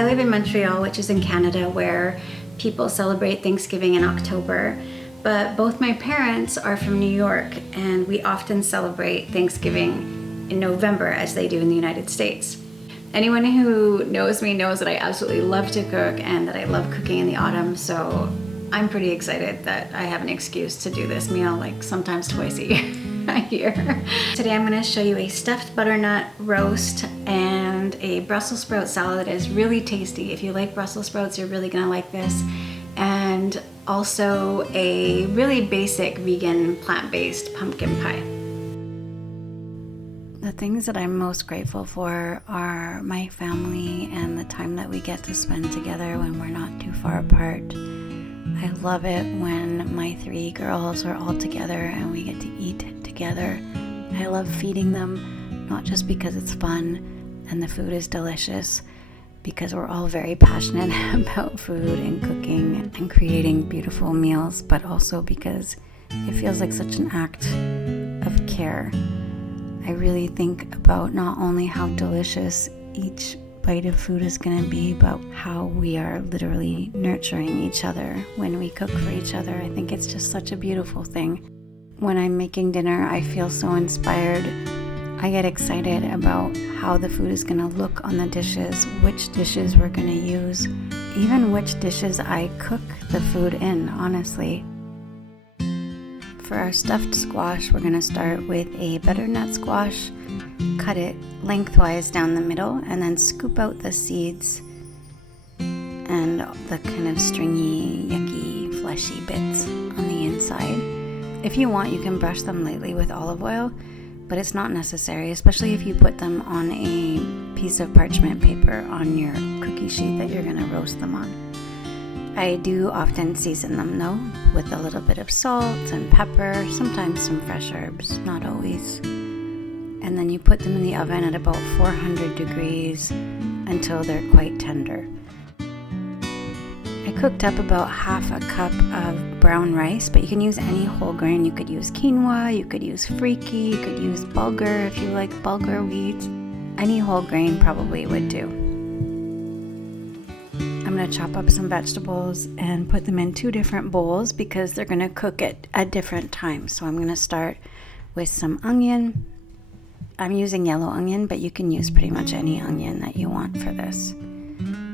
I live in Montreal, which is in Canada, where people celebrate Thanksgiving in October. But both my parents are from New York, and we often celebrate Thanksgiving in November as they do in the United States. Anyone who knows me knows that I absolutely love to cook and that I love cooking in the autumn, so I'm pretty excited that I have an excuse to do this meal like sometimes twice a year. Today I'm going to show you a stuffed butternut roast and a Brussels sprout salad that is really tasty. If you like Brussels sprouts, you're really going to like this. And also a really basic vegan plant-based pumpkin pie. The things that I'm most grateful for are my family and the time that we get to spend together when we're not too far apart. I love it when my 3 girls are all together and we get to eat together. I love feeding them, not just because it's fun and the food is delicious, because we're all very passionate about food and cooking and creating beautiful meals, but also because it feels like such an act of care. I really think about not only how delicious each bite of food is going to be, but how we are literally nurturing each other when we cook for each other. I think it's just such a beautiful thing. When I'm making dinner, I feel so inspired. I get excited about how the food is going to look on the dishes, which dishes we're going to use, even which dishes I cook the food in, honestly. For our stuffed squash, we're going to start with a butternut squash, cut it lengthwise down the middle, and then scoop out the seeds and the kind of stringy, yucky, fleshy bits on the inside. If you want, you can brush them lightly with olive oil, but it's not necessary, especially if you put them on a piece of parchment paper on your cookie sheet that you're going to roast them on. I do often season them though, with a little bit of salt and pepper, sometimes some fresh herbs, not always. And then you put them in the oven at about 400 degrees until they're quite tender. I cooked up about half a cup of brown rice, but you can use any whole grain. You could use quinoa, you could use freekie, you could use bulgur if you like bulgur wheat. Any whole grain probably would do. I'm going to chop up some vegetables and put them in 2 different bowls because they're going to cook at different times. So I'm going to start with some onion. I'm using yellow onion, but you can use pretty much any onion that you want for this.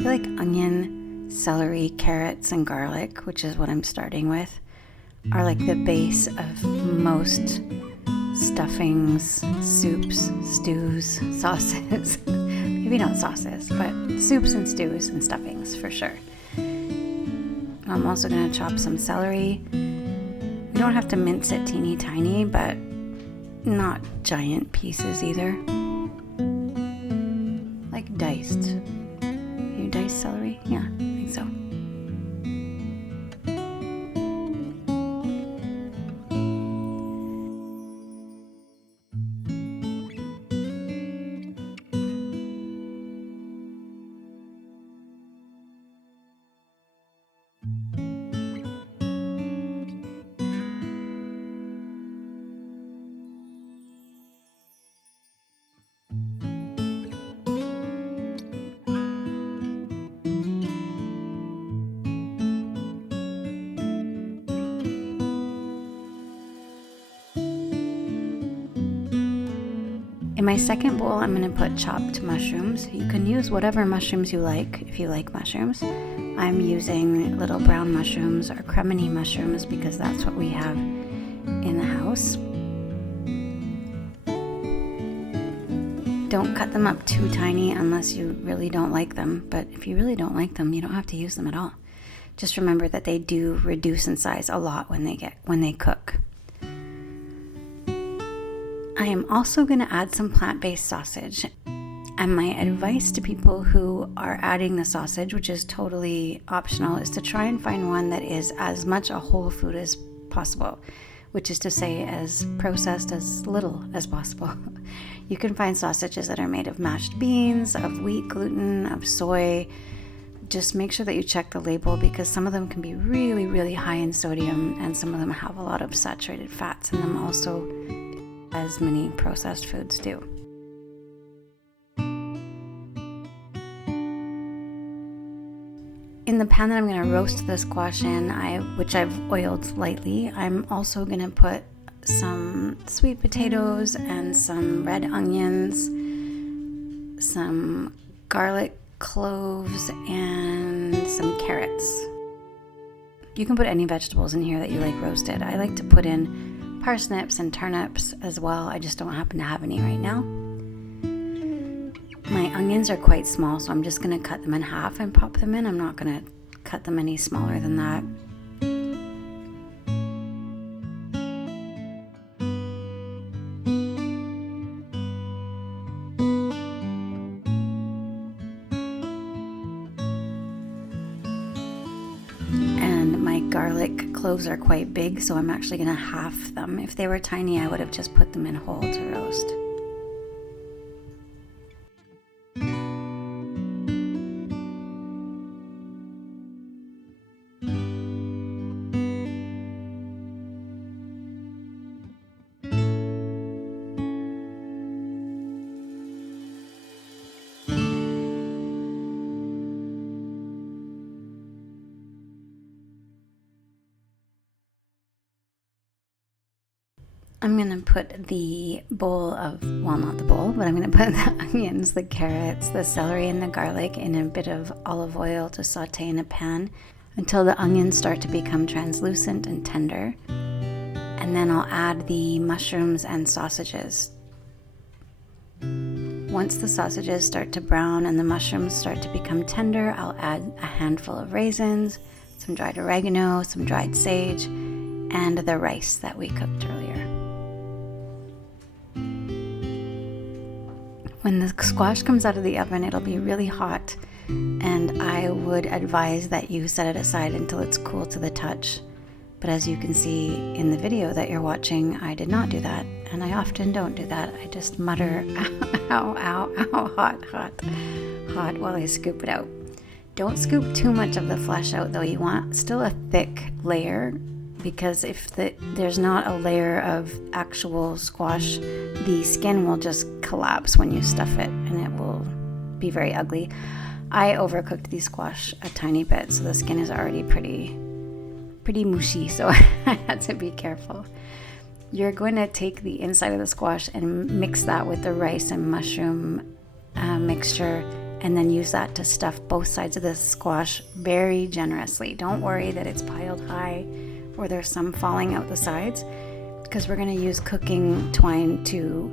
I like onion, celery, carrots, and garlic, which is what I'm starting with, are like the base of most stuffings, soups, stews, sauces. Maybe not sauces, but soups and stews and stuffings for sure. I'm also going to chop some celery. You don't have to mince it teeny tiny, but not giant pieces either. Like diced. You dice celery? Yeah, I think so. In my second bowl, I'm going to put chopped mushrooms. You can use whatever mushrooms you like if you like mushrooms. I'm using little brown mushrooms or cremini mushrooms because that's what we have in the house. Don't cut them up too tiny unless you really don't like them, but if you really don't like them, you don't have to use them at all. Just remember that they do reduce in size a lot when they cook. I am also going to add some plant-based sausage. And my advice to people who are adding the sausage, which is totally optional, is to try and find one that is as much a whole food as possible, which is to say as processed as little as possible. You can find sausages that are made of mashed beans, of wheat gluten, of soy. Just make sure that you check the label because some of them can be really, really high in sodium and some of them have a lot of saturated fats in them also, as many processed foods do. in the pan that I'm going to roast the squash in, which I've oiled lightly, I'm also going to put some sweet potatoes and some red onions, some garlic cloves, and some carrots. You can put any vegetables in here that you like roasted. I like to put in parsnips and turnips as well. I just don't happen to have any right now. My onions are quite small, so I'm just going to cut them in half and pop them in. I'm not going to cut them any smaller than that. And my garlic cloves are quite big, so I'm actually going to half them. If they were tiny, I would have just put them in whole to roast. I'm going to put the bowl of, well, not the bowl, but I'm going to put the onions, the carrots, the celery, and the garlic in a bit of olive oil to saute in a pan until the onions start to become translucent and tender. And then I'll add the mushrooms and sausages. Once the sausages start to brown and the mushrooms start to become tender, I'll add a handful of raisins, some dried oregano, some dried sage, and the rice that we cooked earlier. When the squash comes out of the oven, it'll be really hot, and I would advise that you set it aside until it's cool to the touch. But as you can see in the video that you're watching, I did not do that, and I often don't do that. I just mutter, ow, ow, ow, hot, hot, hot, while I scoop it out. Don't scoop too much of the flesh out though. You want still a thick layer, because if there's not a layer of actual squash, the skin will just collapse when you stuff it, and it will be very ugly. I overcooked the squash a tiny bit, so the skin is already pretty mushy, so I had to be careful. You're going to take the inside of the squash and mix that with the rice and mushroom mixture, and then use that to stuff both sides of the squash very generously. Don't worry that it's piled high or there's some falling out the sides, because we're going to use cooking twine to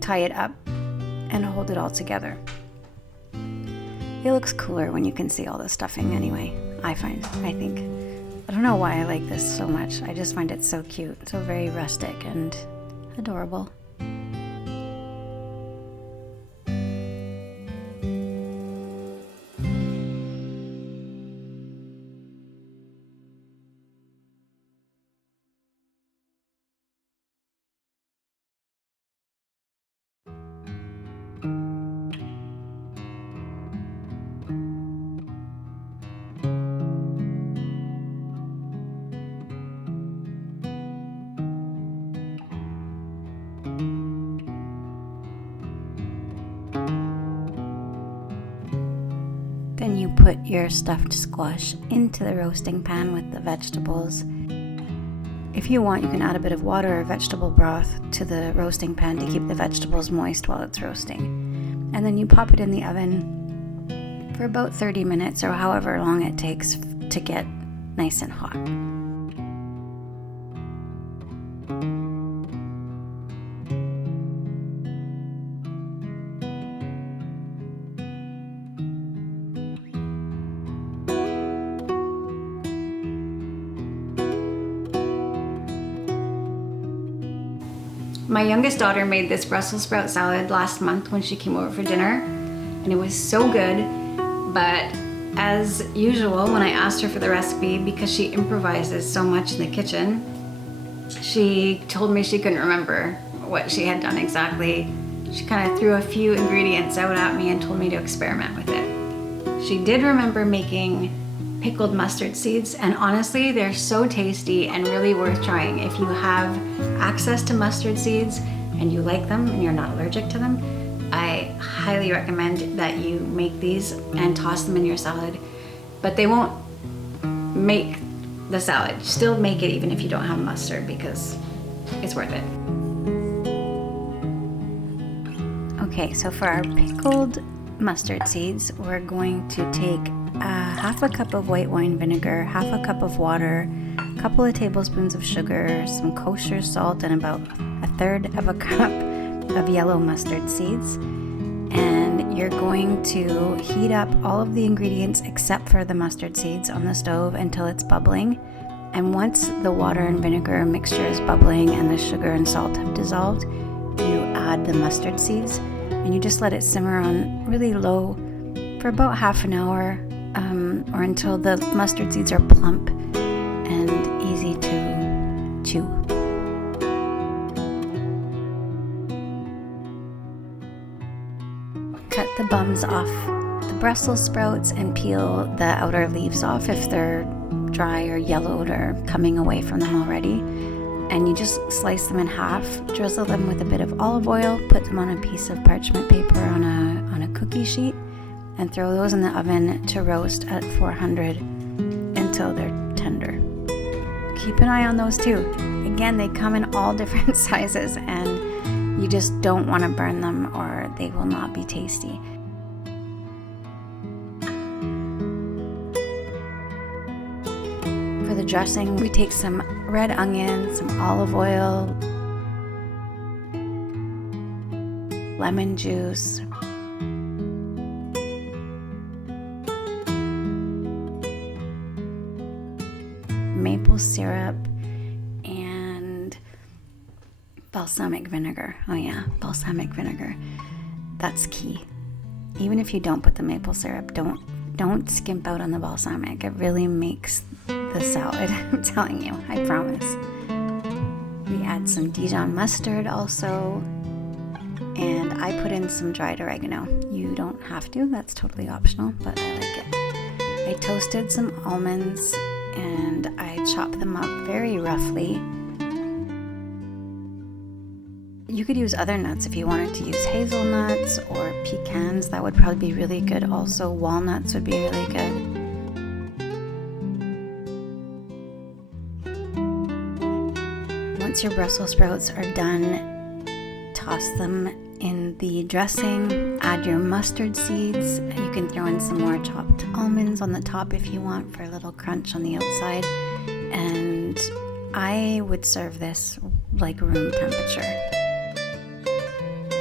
tie it up and hold it all together. It looks cooler when you can see all the stuffing anyway, I think. I don't know why I like this so much. I just find it so cute, so very rustic and adorable. Then you put your stuffed squash into the roasting pan with the vegetables. If you want, you can add a bit of water or vegetable broth to the roasting pan to keep the vegetables moist while it's roasting. And then you pop it in the oven for about 30 minutes or however long it takes to get nice and hot. My youngest daughter made this Brussels sprout salad last month when she came over for dinner, and it was so good. But as usual, when I asked her for the recipe, because she improvises so much in the kitchen, she told me she couldn't remember what she had done exactly. She kind of threw a few ingredients out at me and told me to experiment with it. She did remember making pickled mustard seeds, and honestly, they're so tasty and really worth trying. If you have access to mustard seeds and you like them and you're not allergic to them, I highly recommend that you make these and toss them in your salad. but they won't make the salad. Still make it even if you don't have mustard, because it's worth it. Okay, so for our pickled mustard seeds, we're going to take half a cup of white wine vinegar, half a cup of water, a couple of tablespoons of sugar, some kosher salt, and about a third of a cup of yellow mustard seeds. And you're going to heat up all of the ingredients except for the mustard seeds on the stove until it's bubbling. And once the water and vinegar mixture is bubbling and the sugar and salt have dissolved, you add the mustard seeds and you just let it simmer on really low for about half an hour, or until the mustard seeds are plump and easy to chew. Cut the bums off the Brussels sprouts and peel the outer leaves off if they're dry or yellowed or coming away from them already. And you just slice them in half, drizzle them with a bit of olive oil, put them on a piece of parchment paper on a cookie sheet, and throw those in the oven to roast at 400 until they're tender. Keep an eye on those too. Again, they come in all different sizes, and you just don't want to burn them or they will not be tasty. For the dressing, we take some red onion, some olive oil, lemon juice, maple syrup, and balsamic vinegar. Oh yeah, balsamic vinegar. That's key. Even if you don't put the maple syrup, don't skimp out on the balsamic. It really makes the salad. I'm telling you, I promise. We add some Dijon mustard also, and I put in some dried oregano. You don't have to, that's totally optional, but I like it. I toasted some almonds and I chopped them up very roughly. You could use other nuts if you wanted to use hazelnuts or pecans. That would probably be really good. Also, walnuts would be really good. Once your Brussels sprouts are done, toss them in the dressing, add your mustard seeds. You can throw in some more chopped almonds on the top if you want for a little crunch on the outside. And I would serve this like room temperature.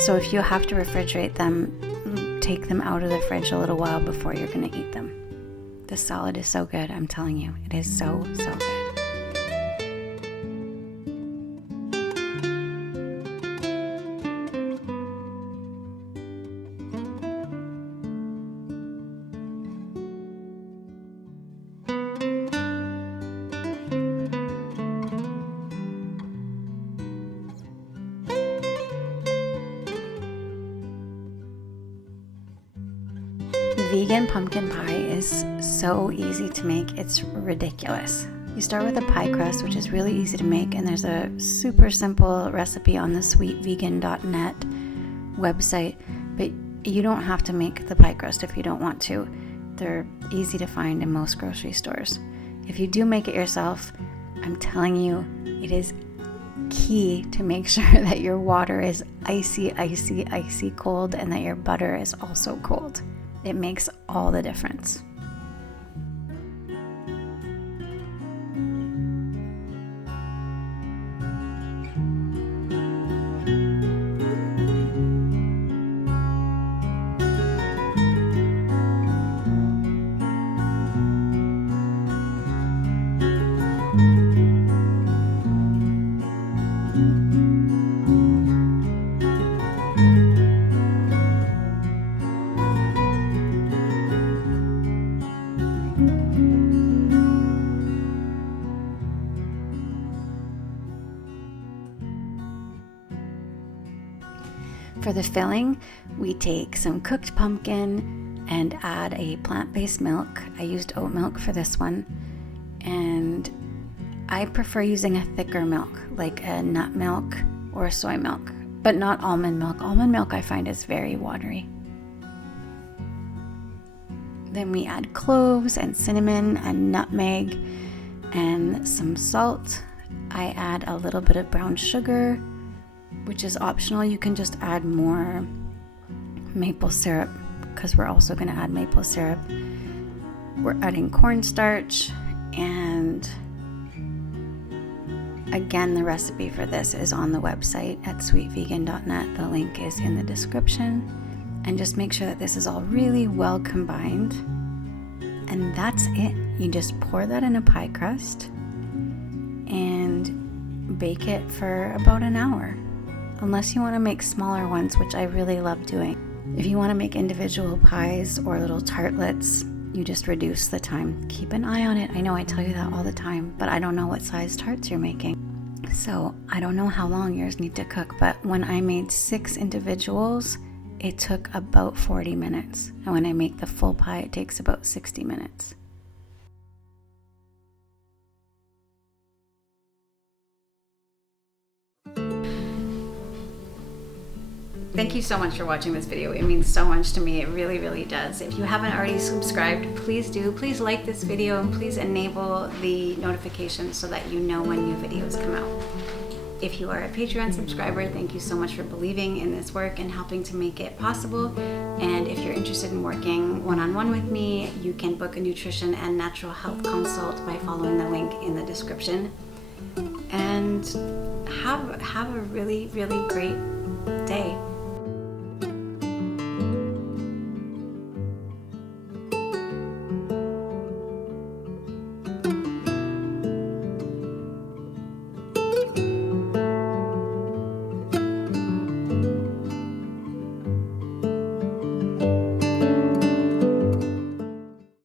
So if you have to refrigerate them, take them out of the fridge a little while before you're going to eat them. The salad is so good, I'm telling you. It is so good. Vegan pumpkin pie is so easy to make, it's ridiculous. You start with a pie crust, which is really easy to make, and there's a super simple recipe on the sweetvegan.net website, but you don't have to make the pie crust if you don't want to. They're easy to find in most grocery stores. If you do make it yourself, I'm telling you, it is key to make sure that your water is icy cold and that your butter is also cold. It makes all the difference. For the filling, we take some cooked pumpkin and add a plant-based milk. I used oat milk for this one, and I prefer using a thicker milk, like a nut milk or soy milk, but not almond milk. Almond milk I find is very watery. Then we add cloves and cinnamon and nutmeg and some salt. I add a little bit of brown sugar, which is optional. You can just add more maple syrup because we're also going to add maple syrup. We're adding cornstarch, and again, the recipe for this is on the website at sweetvegan.net. The link is in the description. And just make sure that this is all really well combined. And that's it. You just pour that in a pie crust and bake it for about an hour. Unless you want to make smaller ones, which I really love doing. If you want to make individual pies or little tartlets, you just reduce the time. Keep an eye on it. I know I tell you that all the time, but I don't know what size tarts you're making. So I don't know how long yours need to cook, but when I made 6 individuals, it took about 40 minutes. And when I make the full pie, it takes about 60 minutes. Thank you so much for watching this video. It means so much to me. It really, really does. If you haven't already subscribed, please do. Please like this video and please enable the notifications so that you know when new videos come out. If you are a Patreon subscriber, thank you so much for believing in this work and helping to make it possible. And if you're interested in working one-on-one with me, you can book a nutrition and natural health consult by following the link in the description. And have a really, really great day.